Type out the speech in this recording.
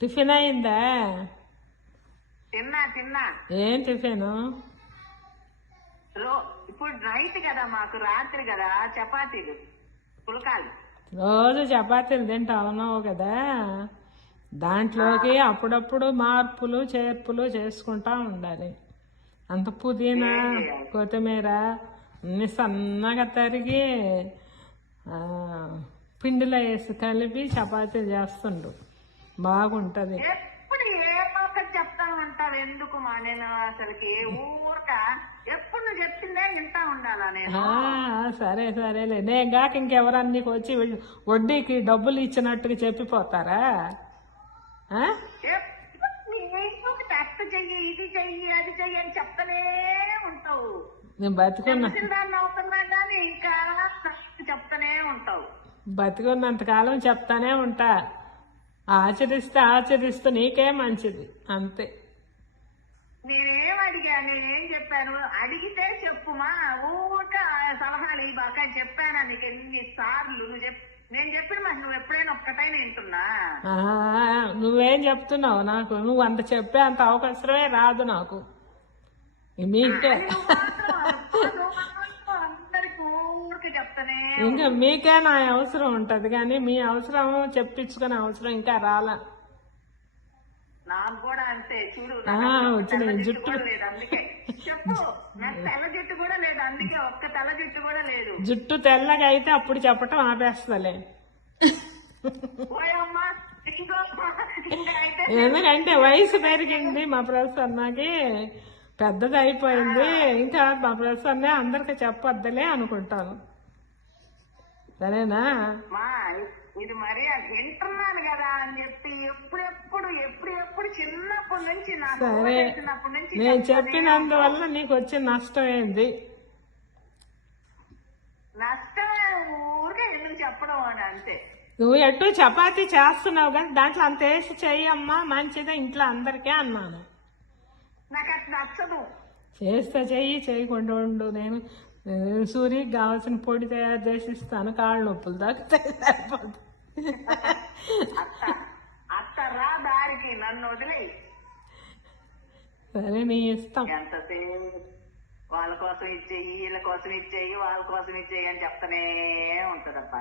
Tiffin అయిందా? తిన్నా. ఏం టిఫిన్? ఇప్పుడు నైట్ కదా, మాకు రాత్రి కదా, చపాతీలు పులకాలు. రోజు చపాతీలు తింటా ఉన్నావు కదా, దాంట్లోకి అప్పుడప్పుడు మార్పులు చేర్పులు చేసుకుంటా ఉండాలి. అంత పుదీనా కొత్తిమీర అన్ని సన్నగా తరిగి పిండిలో వేసి కలిపి చపాతీలు చేస్తుండు, బాగుంటది. ఎప్పుడు ఏమో ఒకటి చెప్తా ఉంటావు ఎందుకు మా? నేను అసలుకి ఊరక ఎప్పుడు నువ్వు చెప్పిందే వింటా ఉండాలా నేను? సరేలే, నేను కాక ఇంకెవరన్నీకు వచ్చి వడ్డీకి డబ్బులు ఇచ్చినట్టుగా చెప్పిపోతారా? చెయ్యి, ఇది చెయ్యి, అది చెయ్యి అని చెప్తానే ఉంటావు. నేను బతికున్నా కానీ ఇంకా చెప్తానే ఉంటావు. బతికున్నంత కాలం చెప్తానే ఉంటా. ఆచరిస్తూ నీకే మంచిది, అంతే. నేనేం అడిగా, నేనేం చెప్పాను? అడిగితే చెప్పుమా, ఊట సలహాలు బాగా చెప్పానా నీకు ఎన్నిసార్లు? నేను చెప్పిన మాట నువ్వు ఎప్పుడైనా ఒక్కటైనా వింటున్నా? నువ్వేం చెప్తున్నావు నాకు? నువ్వు అంత చెప్పే అంత అవకాశమే రాదు నాకు. మీకే ఇంకా మీకే నా అవసరం ఉంటది, కానీ మీ అవసరం చెప్పించుకునే అవసరం ఇంకా రాలా. నాకు కూడా అంతే. చూడు, వచ్చిన జుట్టు లేదు, అందుకే చెప్పు. నాకు తెల్ల జుట్టు కూడా లేదు, అందుకే ఒక్క తెల్ల జుట్టు కూడా లేదు. జుట్టు తెల్లగా అయితే అప్పుడు చెప్పటం ఆపేస్తలే. ఎందుకంటే వయసు పెరిగింది, మా ప్రసన్నకి పెద్దది అయిపోయింది, ఇంకా మా ప్రసన్నే అందరికి చెప్పొద్దులే అనుకుంటాను. సరేనా? ఇది మరి వింటున్నాను కదా అని చెప్పి ఎప్పుడు చిన్నప్పటి నుంచి సరే, నేను చెప్పినందువల్ల నీకు వచ్చిన నష్టం ఏంది? నష్టం ఊరికే ఎందుకు చెప్పడం అని అంతే. నువ్వు ఎటు చపాతీ చేస్తున్నావు కానీ దాంట్లో అంత వేసి చెయ్యమ్మా, మంచిదే ఇంట్లో అందరికీ అన్నాను. నాకు అట్లా నచ్చదు. చేస్తే చేయకుండా ఉండు. నేను సూర్యకి కావాల్సిన పొడి తయారు చేసి ఇస్తాను, కాళ్ళ నొప్పులు తగ్గుతాయి, సరిపోతుంది. అత్తరా దారికి నన్ను వదిలే. సరే, నీ ఇష్టం. ఎంతసేపు వాళ్ళ కోసం ఇచ్చేయి, వీళ్ళ కోసం ఇచ్చేయి, వాళ్ళ కోసం ఇచ్చేయి అని చెప్తానే ఉంటదప్ప.